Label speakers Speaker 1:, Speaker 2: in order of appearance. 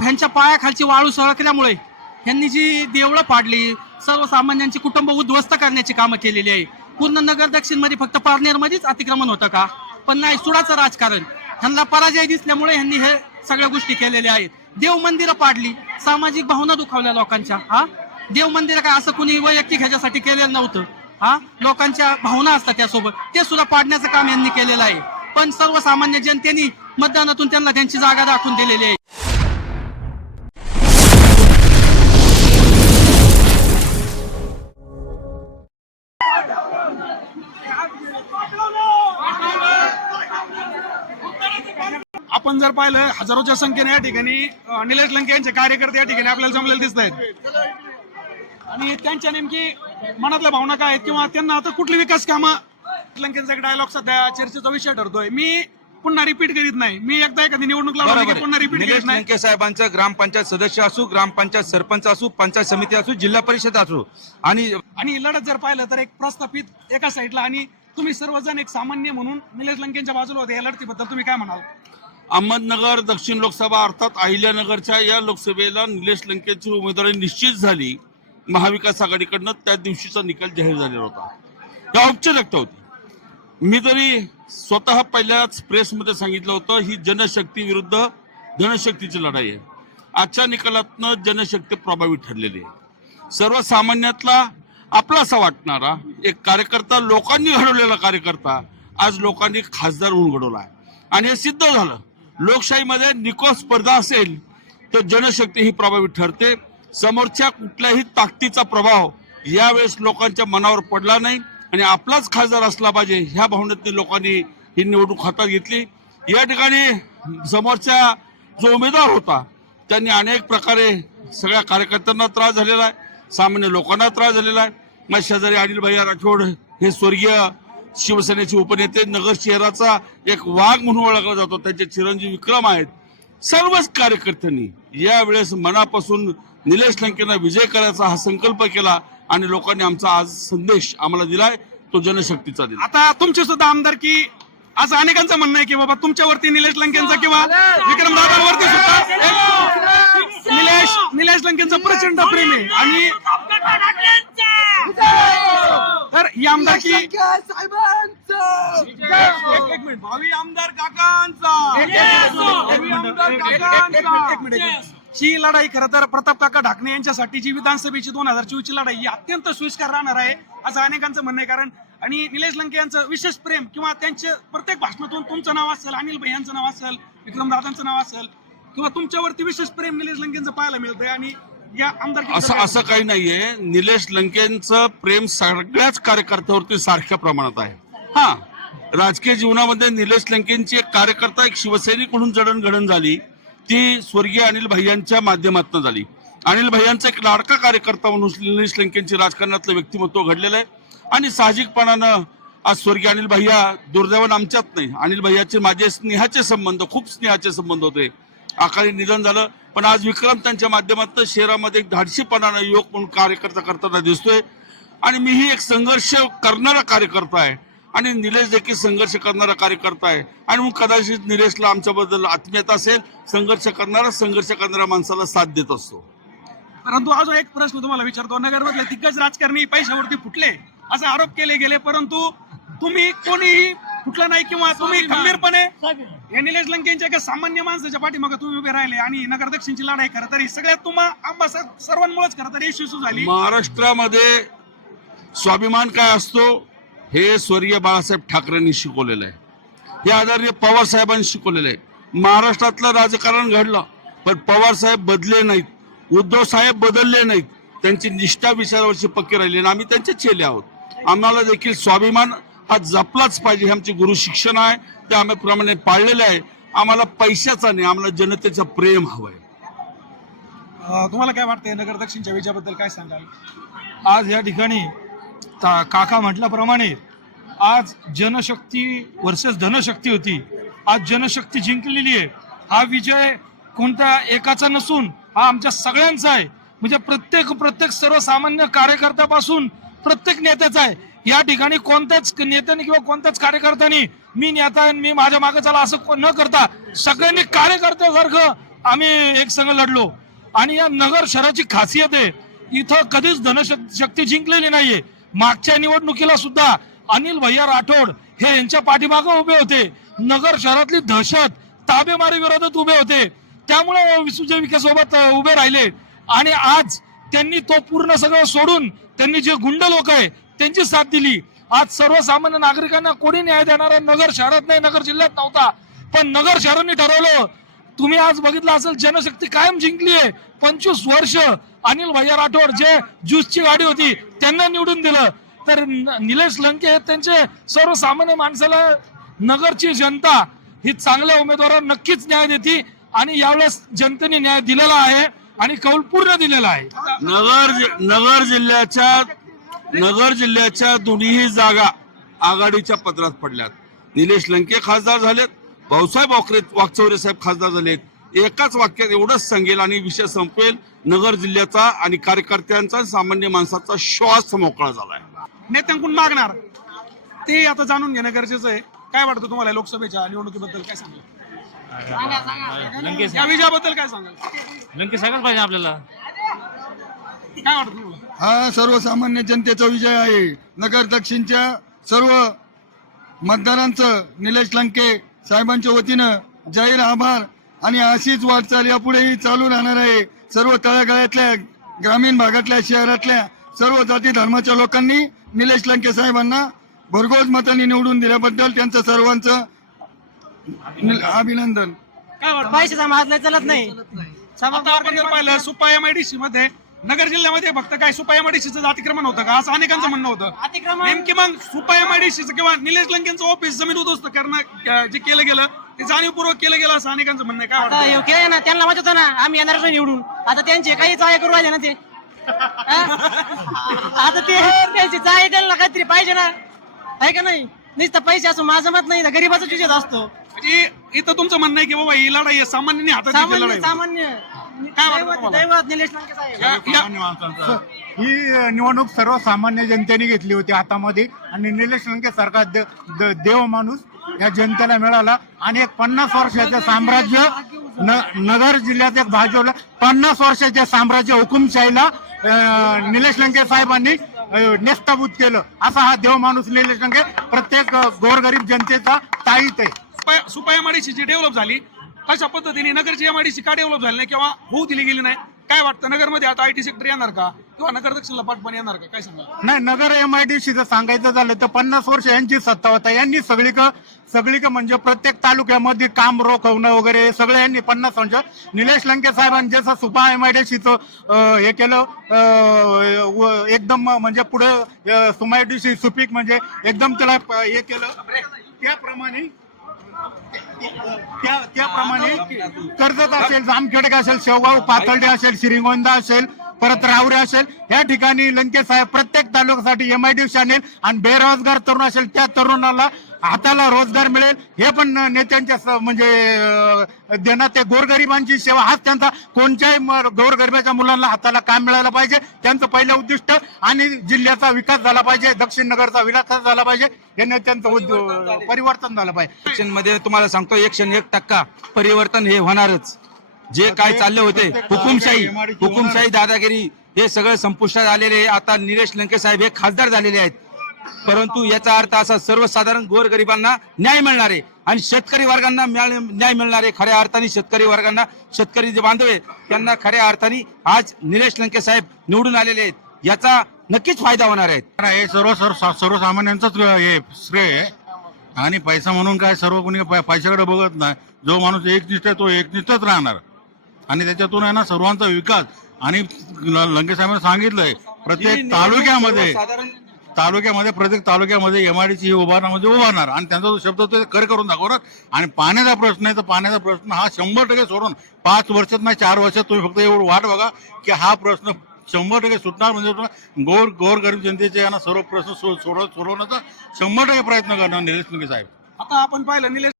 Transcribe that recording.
Speaker 1: ह्यांच्या पायाखालची वाळू सळकल्यामुळे ह्यांनी जी देवळं पाडली सर्वसामान्यांची कुटुंब उद्ध्वस्त करण्याची कामं केलेली आहे. पूर्ण नगर दक्षिणमध्ये फक्त पारनेर मध्येच अतिक्रमण होतं का? पण नाही सुडाचं राजकारण. ह्यांना पराजय दिसल्यामुळे ह्यांनी हे सगळ्या गोष्टी केलेल्या आहेत. देव मंदिरं पाडली सामाजिक भावना दुखावल्या लोकांच्या हा? देव मंदिर काय असं कुणी वैयक्तिक ह्याच्यासाठी केलेलं नव्हतं हा? लोकांच्या भावना असतात त्यासोबत. ते सुद्धा पाडण्याचं काम यांनी केलेलं आहे. पण सर्वसामान्य जनतेने मतदानातून त्यांना त्यांची जागा दाखवून दिलेली आहे.
Speaker 2: आपण जर पाहिलं हजारोच्या संख्येने या ठिकाणी निलेश लंके यांचे कार्यकर्ते या ठिकाणी आपल्याला जमलेले दिसत आहेत आणि त्यांच्या नेमकी मनातल्या भावना काय आहेत किंवा त्यांना आता कुठली विकास कामं लंकेचा एक डायलॉग सध्या चर्चेचा विषय ठरतोय. मी पुन्हा रिपीट करीत नाही. मी एकदा एखादी निवडणूक लावली की पुन्हा. रिपीट करीत नाही.
Speaker 3: लंके साहेबांचं ग्रामपंचायत सदस्य असू ग्रामपंचायत सरपंच असू पंचायत समिती असू जिल्हा परिषद असू. आणि
Speaker 2: आणि लढत जर पाहिलं तर एक प्रस्थापित एका साईडला आणि तुम्ही सर्वजण एक सामान्य म्हणून निलेश लंकेंच्या बाजूला होते. या लढतीबद्दल तुम्ही काय म्हणाल?
Speaker 4: अहमदनगर दक्षिण लोकसभा अर्थात अहिल्यानगरच्या या लोकसभेला निलेश लंकेची उमेदवारी निश्चित झाली. महाविकास आघाडीकडनं त्या दिवशीचा निकाल जाहीर झालेला होता. ही औपचारिकता होती. मी तरी स्वतः पहिल्याच प्रेसमध्ये सांगितलं होतं ही जनशक्ती विरुद्ध धनशक्तीची लढाई आहे. आजच्या निकालातनं जनशक्ती प्रभावी ठरलेली आहे. सर्वसामान्यातला आपला असा वाटणारा एक कार्यकर्ता लोकांनी घडवलेला कार्यकर्ता आज लोकांनी खासदार म्हणून घडवला आहे. आणि हे सिद्ध झालं. लोकशाहीमध्ये निको स्पर्धा असेल तर जनशक्ती ही प्रभावी ठरते. समोरच्या कुठल्याही ताकदीचा प्रभाव यावेळेस लोकांच्या मनावर पडला नाही. आणि आपलाच खासदार असला पाहिजे ह्या भावनेतने लोकांनी ही निवडणूक हातात घेतली. या ठिकाणी समोरचा जो उमेदवार होता त्यांनी अनेक प्रकारे सगळ्या कार्यकर्त्यांना त्रास झालेला आहे सामान्य लोकांना त्रास झालेला आहे. माझ्या शेजारी अनिल भैया राठोड हे स्वर्गीय शिवसेनेचे उपनेते नगर शहराचा एक वाघ म्हणून ओळखला जातो त्यांचे चिरंजीव विक्रम आहेत. सर्वच कार्यकर्त्यांनी यावेळेस मनापासून निलेश लंकेंना विजय करायचा हा संकल्प केला. आणि लोकांनी आमचा आज संदेश आम्हाला दिलाय तो जनशक्तीचा दिला
Speaker 2: आता तुमची सुद्धा आमदारकी असं अनेकांचं म्हणणं आहे की बाबा तुमच्यावरती निलेश लंकेंचा किंवा विक्रम दादांवरती सुद्धा निलेश निलेश लंकेंचं प्रचंड प्रेम आहे आणि तर ही आमदारकी एक एक मिनिट भावी आमदार काकांचा एक- एक- एक- एक मिनिट, ही लढाई खरं तर प्रताप काका ढाकणे यांच्यासाठी जी विधानसभेची दोन हजार चोवीस ची लढाई ही अत्यंत सोयीस्कर राहणार आहे असं अनेकांचं म्हणणं आहे. कारण आणि निलेश लंके यांचं विशेष प्रेम किंवा त्यांचे प्रत्येक भाषणातून तुमचं नाव असेल अनिल भाई यांचं नाव असेल विक्रम दादांचं नाव असेल किंवा तुमच्यावरती विशेष प्रेम निलेश लंकेंचं पाहायला मिळतंय आणि या आमदार
Speaker 4: असं असं काही नाहीये. निलेश लंकेंचं प्रेम सगळ्याच कार्यकर्त्यावरती सारख्या प्रमाणात आहे. हा. राजकीय जीवनामध्ये निलेश लंकेंची एक कार्यकर्ता एक शिवसैनिक म्हणून जडणघडण झाली. ती स्वर्गीय अनिल भैयांच्या माध्यमातून झाली. अनिल भैयांचा एक लाडका कार्यकर्ता म्हणून निलेश लंकेंची राजकारणातलं व्यक्तिमत्व घडलेलं आहे. आणि साहजिकपणानं आज स्वर्गीय अनिल भैया दुर्दैवन आमच्यात नाही. अनिल भैयाचे माझे स्नेहाचे संबंध खूप स्नेहाचे संबंध होते. अकाली निधन झालं. पण आज विक्रम त्यांच्या माध्यमातून शहरामध्ये एक धाडशीपणानं युवक म्हणून कार्यकर्ता करताना दिसतोय. आणि मीही एक संघर्ष करणारा कार्यकर्ता आहे. आणि निलेश देखील संघर्ष करणारा कार्यकर्ता आहे. आणि मग कदाचित निलेशला आमच्याबद्दल आत्मीयता असेल संघर्ष करणारा संघर्ष करणाऱ्या माणसाला साथ देत असतो.
Speaker 2: परंतु अजून एक प्रश्न तुम्हाला विचारतो नगरमधले दिग्गज राजकारणी पैशावरती फुटले असे आरोप केले गेले परंतु तुम्ही कोणीही फुटलं नाही किंवा तुम्ही खंबीरपणे या निलेश लंकेंच्या एका सामान्य माणसाच्या पाठीमागे तुम्ही उभे राहिले आणि नगर दक्षिणची लढाई खरं तर ही सगळ्यात तुम्हा आंबा सर्वांमुळेच खरं तर यशस्वी झाली.
Speaker 4: महाराष्ट्रामध्ये स्वाभिमान काय असतो? हे स्वर्गीय बाळासाहेब ठाकरेंनी शिकवलेलं आहे. हे आदरणीय पवार साहेबांनी शिकवलेलं आहे. महाराष्ट्रातलं राजकारण घडलं पण पवार साहेब बदले नाहीत. उद्धव साहेब बदलले नाहीत. त्यांची निष्ठा विचारावरची पक्की राहिली आणि आम्ही त्यांचे चेले आहोत. आम्हाला देखील स्वाभिमान हा जपलाच पाहिजे. हे आमचे गुरु शिक्षण आहे. ते आम्ही प्रमाणे पाळलेलं आहे. आम्हाला पैशाचा नाही आम्हाला जनतेचं प्रेम हवं आहे.
Speaker 2: तुम्हाला काय वाटतंय नगर दक्षिणच्या विजयाबद्दल काय सांगाल?
Speaker 5: आज या ठिकाणी ता- काका म्हटल्याप्रमाणे आज जनशक्ती वर्सेस धनशक्ती होती. आज जनशक्ती जिंकलेली आहे. हा विजय कोणत्या एकाचा नसून हा आमच्या सगळ्यांचा आहे. म्हणजे प्रत्येक प्रत्येक सर्वसामान्य कार्यकर्त्यापासून प्रत्येक नेत्याचा आहे. या ठिकाणी कोणत्याच नेत्याने किंवा कोणत्याच कार्यकर्त्यांनी मी नेता मी माझ्या मागे चला असं को- न करता सगळ्यांनी कार्यकर्त्यासारखं आम्ही एक संघ लढलो. आणि या नगर शहराची खासियत आहे इथं कधीच धनशक्ती जिंकलेली नाहीये. मागच्या निवडणुकीला सुद्धा अनिल भैया राठोड हे यांच्या पाठीमागे उभे होते. नगर शहरातली दहशत ताबेमारी विरोधात उभे होते. त्यामुळे विसुजय विखे सोबत उभे राहिले. आणि आज त्यांनी तो पूर्ण सगळं सोडून त्यांनी जे गुंड लोक आहे त्यांची साथ दिली. आज सर्वसामान्य नागरिकांना कोणी न्याय देणारा नगर शहरात नाही नगर जिल्ह्यात नव्हता. पण नगर शहरांनी ठरवलं तुम्ही आज बघितलं असेल जनशक्ती कायम जिंकली आहे. पंचवीस वर्ष अनिल भैया राठोड जे ज्यूसची गाडी होती त्यांना निवडून दिलं. तर निलेश लंके हे त्यांचे सर्वसामान्य माणसाला नगरची जनता ही चांगल्या उमेदवारांना नक्कीच न्याय देते आणि यावेळेस जनतेने न्याय दिलेला आहे आणि कौल पूर्ण दिलेला आहे.
Speaker 4: नगर नगर जिल्ह्याच्या नगर जिल्ह्याच्या दोन्हीही जागा आघाडीच्या पत्रात पडल्यात. निलेश लंके खासदार झालेत. भाऊसाहेब वाकरे वाकचौरे साहेब खासदार झालेत. एकाच वाक्यात एवढंच सांगेल आणि विषय संपेल. नगर जिल्ह्याचा आणि कार्यकर्त्यांचा सामान्य माणसाचा श्वास मोकळा झालाय.
Speaker 2: नेत्यांकडून मागणार. ते आता जाणून घेणं गरजेचं आहे. काय वाटतं तुम्हाला लोकसभेच्या निवडणुकीबद्दल काय सांगाल?
Speaker 6: लंकेश
Speaker 2: या विजयाबद्दल काय सांगाल?
Speaker 6: लंकेश सांगाच पाहिजे आपल्याला.
Speaker 2: काय वाटतं तुम्हाला?
Speaker 7: हा सर्वसामान्य जनतेचा विजय आहे. नगर दक्षिणच्या सर्व मतदारांचं निलेश लंके साहेबांच्या वतीनं जाहीर आभार. आणि अशीच वाटचाल यापुढेही चालू राहणार आहे. सर्व तळागाळातल्या ग्रामीण भागातल्या शहरातल्या सर्व जाती धर्माच्या लोकांनी निलेश लंके साहेबांना भरघोस मतांनी निवडून दिल्याबद्दल त्यांचं सर्वांचं अभिनंदन.
Speaker 8: चलत नाही.
Speaker 2: आपण जर पाहिलं मध्ये नगर जिल्ह्यामध्ये फक्त काय सुपा एमआयडीसीचं अतिक्रमण होतं का? असं अनेकांचं म्हणणं होतं.
Speaker 8: अतिक्रमण?
Speaker 2: नेमकी मग सुपा एमआयडीसीचं किंवा निलेश लंकेंचं ऑफिस जमीन उद्ध्वस्त करणं जे केलं गेलं ते जाणीवपूर्वक केलं गेलं असं अनेकांचं म्हणणं आहे. काय
Speaker 8: आता
Speaker 2: वाटतं?
Speaker 8: योग्य आहे ना त्यांना माहीत होतं ना आम्ही येणारच नाही निवडून. आता त्यांचे काही चाळे करू राहिले ना ते. हा? आता ते त्यांची चाळे त्यांना काहीतरी पाहिजे ना. आहे का नाही? नुसतं पैसे असो माझं मत नाही गरीबाचा विजय असतो.
Speaker 2: म्हणजे इथं तुमचं म्हणणं आहे की बाबा ही लढाई आहे, सामान्यांनी हातात घेतलेली
Speaker 8: सामान्य
Speaker 2: लढाई आहे.
Speaker 8: सामान्य.
Speaker 2: काय वाटतं
Speaker 8: दैवत
Speaker 2: तुम्हाला?
Speaker 8: दैवत निलेश लंके साहेब.
Speaker 2: या- या-
Speaker 9: ही अ, निवडणूक सर्वसामान्य जनतेने घेतली होती हातामध्ये. आणि निलेश लंके सारखा देव माणूस. या जनतेला मिळाला. आणि एक पन्नास वर्षाचं साम्राज्य न- नगर जिल्ह्यात एक भाजपला पन्नास वर्षाचे साम्राज्य हुकुमशाहीला निलेश लंके साहेबांनी अ, नेस्ताभूत केलं. असा हा देव माणूस निलेश लंके प्रत्येक गोरगरीब जनतेचा ताईत आहे.
Speaker 2: सुपा- सुपा जी डेव्हलप झाली कशा पद्धतीने नगरची एमआयडीसी का डेव्हलप झाली नाही किंवा होऊ दिली गेली नाही काय वाटतं नगरमध्ये आता आयटी सेक्टर येणार का? किंवा नगर दक्षिणला पाठपण येणार का? काय सांगा
Speaker 9: नाही नगर एम आय डी जर सांगायचं झालं तर पन्नास वर्ष यांची सत्ता होता. यांनी सगळी क सगळी क म्हणजे प्रत्येक तालुक्यामध्ये काम रोखवणं वगैरे सगळं यांनी पन्नास वर्ष. निलेश लंके साहेबांनी जसं सुपा एम आय डी हे केलं अं, एकदम म्हणजे पुढे सुमा डी सुपीक म्हणजे एकदम त्याला प- हे केलं. त्याप्रमाणे त्या त्याप्रमाणे कर्जत असेल जामखेडक असेल शेवगाव पाथर्डे असेल श्रीगोंदा असेल परत रावरे असेल या ठिकाणी लंके साहेब प्रत्येक तालुक्यासाठी एमआयडी आणेल आणि बेरोजगार तरुण असेल त्या तरुणाला हाताला रोजगार मिळेल. हे पण नेत्यांच्या म्हणजे देण्यात ते गोरगरिबांची सेवा हाच त्यांचा. कोणत्याही गोरगरिबाच्या मुलांना हाताला काम मिळायला पाहिजे. त्यांचं पहिलं उद्दिष्ट आणि जिल्ह्याचा विकास झाला पाहिजे. दक्षिण नगरचा विकास झाला पाहिजे. हे नेत्यांचं परिवर्तन झालं पाहिजे.
Speaker 3: इलेक्शनमध्ये तुम्हाला सांगतो एकशे एक टक्का परिवर्तन हे होणारच. जे काय चालले होते हुकुमशाही हुकुमशाही दादागिरी हे सगळं संपुष्टात आलेले. आता निलेश लंके साहेब हे खासदार झालेले आहेत. परंतु याचा अर्थ असा सर्वसाधारण गोरगरिबांना न्याय मिळणार आहे आणि शेतकरी वर्गांना न्याय मिळणार आहे खऱ्या अर्थाने शेतकरी वर्गांना शेतकरी जे बांधव आहेत त्यांना खऱ्या अर्थाने आज निलेश लंके साहेब निवडून आलेले आहेत. याचा नक्कीच फायदा होणार आहे.
Speaker 9: हे सर्व सर्व सर्वसामान्यांचंच हे श्रेय आहे. आणि पैसा म्हणून काय सर्व कोणी पैशाकडे बघत नाही. जो माणूस एकनिष्ठ आहे तो एकनिष्ठच राहणार. आणि त्याच्यातून आहे ना सर्वांचा विकास. आणि लंके साहेबांनी सांगितलंय प्रत्येक तालुक्यामध्ये तालुक्यामध्ये प्रत्येक तालुक्यामध्ये एम आय डी सी उभारण्यामध्ये उभारणार. आणि त्यांचा जो शब्द तो कर करून दाखवणार आणि पाण्याचा प्रश्न आहे तर पाण्याचा प्रश्न हा शंभर टक्के सोडून पाच वर्षात नाही चार वर्षात तुम्ही फक्त एवढं वाट बघा की हा प्रश्न शंभर टक्के सुटणार. म्हणजे गोर गोर गरीब जनतेचे यांना सर्व प्रश्न सो- सोडव सोडवण्याचा शंभर टक्के प्रयत्न करणार निलेश लंके साहेब.
Speaker 2: आता आपण पाहिलं निलेश